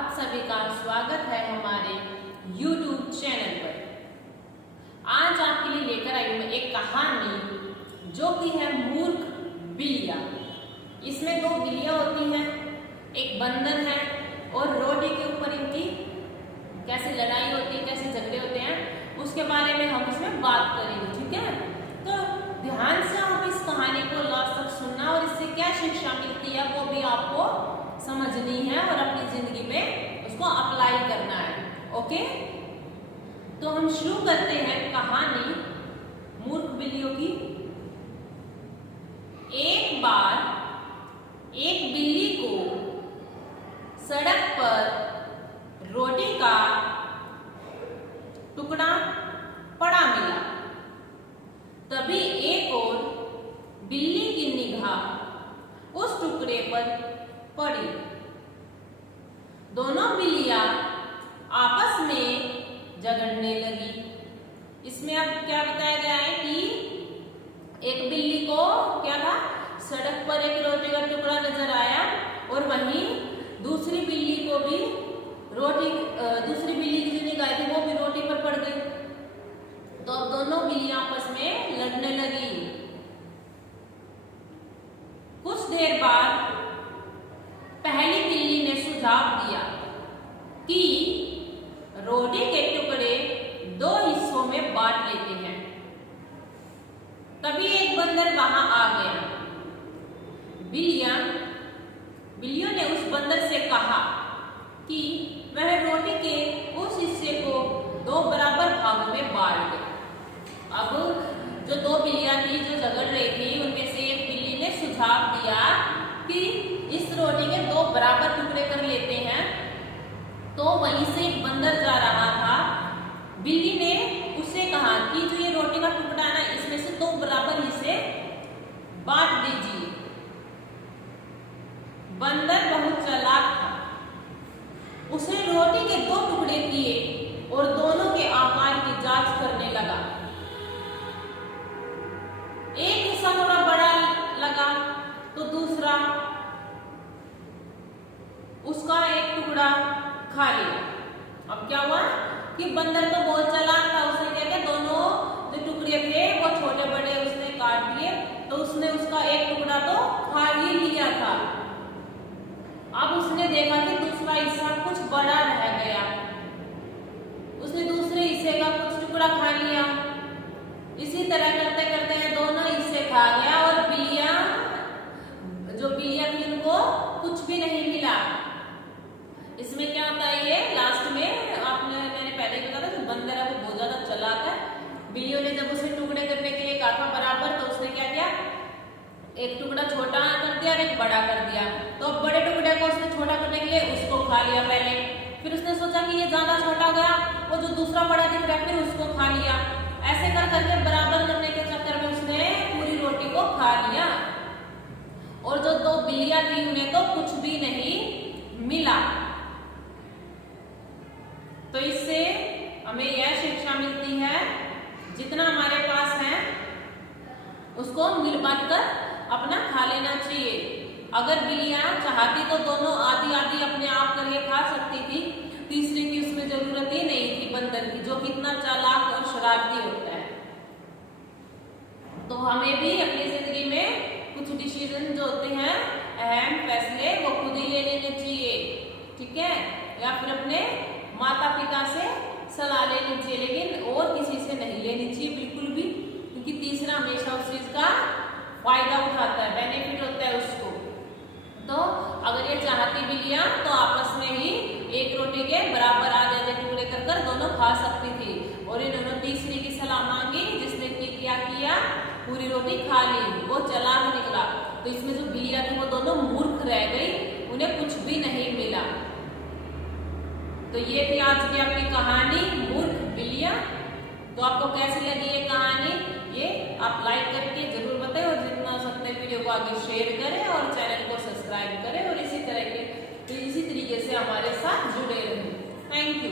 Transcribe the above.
आप सभी का स्वागत है हमारे YouTube चैनल पर। आज आपके लिए लेकर आई हूँ मैं एक कहानी जो कि है मूर्ख बिल्लियाँ। इसमें दो बिल्लियाँ होती हैं, एक बंदर है और रोटी के ऊपर इनकी कैसे लड़ाई होती है, कैसे झगड़े होते हैं, उसके बारे में हम इसमें बात करेंगे। ठीक है, तो ध्यान से आप इस कहानी को लास्ट तक सुनना और इससे क्या शिक्षा मिलती है वो भी आपको समझनी है और अपनी जिंदगी में उसको अप्लाई करना है। ओके, तो हम शुरू करते हैं कहानी मूर्ख बिल्लियों की। एक बार एक बिल्ली को सड़क पर रोटी का टुकड़ा पड़ा मिला। तभी एक और बिल्ली की निगाह उस टुकड़े पर पड़ी। दोनों बिल्लियां आपस में झगड़ने लगी। इसमें अब क्या बताया गया है कि एक बिल्ली को क्या था, सड़क पर एक रोटी का टुकड़ा नजर आया और वहीं दूसरी बिल्ली को भी दूसरी बिल्ली की जो निगाह थी वो भी रोटी पर पड़ गई। तो अब दोनों बिल्लियां आपस में लड़ने लगी। कुछ देर बाद पहली बिल्ली ने सुझाव दिया कि रोटी के टुकड़े दो हिस्सों में बांट लेते हैं। तभी एक बंदर वहां आ गया। बिल्लियों ने उस बंदर से कहा कि वह रोटी के उस हिस्से को दो बराबर भागों में बांट दे। अब जो दो बिल्लियां थी जो झगड़ रही थी, उनमें से एक बिल्ली ने सुझाव दिया कि इस रोटी के दो बराबर टुकड़े कर लेते हैं। तो वहीं से एक बंदर जा रहा था। बिल्ली ने उससे कहा कि जो ये रोटी का टुकड़ा है ना, इसमें से दो बराबर हिस्से बांट दीजिए। बंदर बहुत चालाक था। उसने रोटी के दो टुकड़े किए और दोनों के आकार की जांच करने लगा। एक हिस्सा थोड़ा बड़ा लगा तो दूसरा उसका एक टुकड़ा खा लिया। अब क्या हुआ कि बंदर तो बहुत चालाक था। उसने क्या किया, दोनों जो टुकड़े थे वो छोटे बड़े उसने काट दिए, तो उसने उसका एक टुकड़ा तो खा ही लिया था। अब उसने देखा कि दूसरा हिस्सा कुछ बड़ा रह गया। उसने दूसरे हिस्से का कुछ टुकड़ा खा लिया। इसी तरह करते करते दोनों हिस्से खा गया और जो बिल्लियां थी उनको कुछ भी नहीं मिला। इसमें क्या होता है, ये लास्ट में मैंने पहले ही बताया था, जो बंदर है वो बहुत ज्यादा चालाक है। बिल्लियों ने जब उसे टुकड़े करने के लिए कहा था बराबर, तो उसने क्या किया, एक टुकड़ा छोटा कर दिया और एक बड़ा कर दिया। तो बड़े टुकड़े को उसने छोटा करने के लिए उसको खा लिया पहले। फिर उसने सोचा कि ये ज्यादा छोटा गया, वो जो दूसरा बड़ा दिख रहा है फिर उसको खा लिया। ऐसे कर करके बराबर करने के चक्कर में उसने पूरी रोटी को खा लिया। और जो दो बिल्लियां थी उन्हें तो कुछ भी नहीं मिला। तो इससे हमें यह शिक्षा मिलती है, जितना हमारे पास है उसको मिल बांट कर अपना खा लेना चाहिए। अगर बिल्लियां चाहती तो दोनों आधी आधी अपने आप करके खा सकती थी, तीसरे की उसमें जरूरत ही नहीं थी बंदर की, जो कितना चालाक और शरारती होता है। तो हमें भी अपनी जिंदगी में कुछ डिसीजन जो होते हैं, अहम फैसले, वो खुद ही ले लेने चाहिए। ठीक है, या फिर अपने माता पिता से सलाह लेनी चाहिए, लेकिन और किसी से नहीं लेनी चाहिए बिल्कुल भी, क्योंकि तीसरा हमेशा उस चीज का फायदा उठाता है, बेनिफिट होता है उसको। तो अगर ये चाहती बिल्लियां तो आपस में ही एक रोटी के बराबर आधे आधे टुकड़े कर कर दोनों खा सकती थी, और इन्होंने तीसरी की सलाह मांगी, जिसने क्या किया, पूरी रोटी खा ली। वो चालाक निकला। तो इसमें जो बिल्लियां थी वो दोनों मूर्ख रह गई, उन्हें कुछ भी नहीं मिला। तो ये थी आज की अपनी कहानी मूर्ख बिल्लियां। तो आपको कैसी लगी ये कहानी, ये आप लाइक करके जरूर बताएं और जितना हो सकता है वीडियो को आगे शेयर करें और चैनल को सब्सक्राइब करें और इसी तरीके से हमारे साथ जुड़े रहें। Thank you.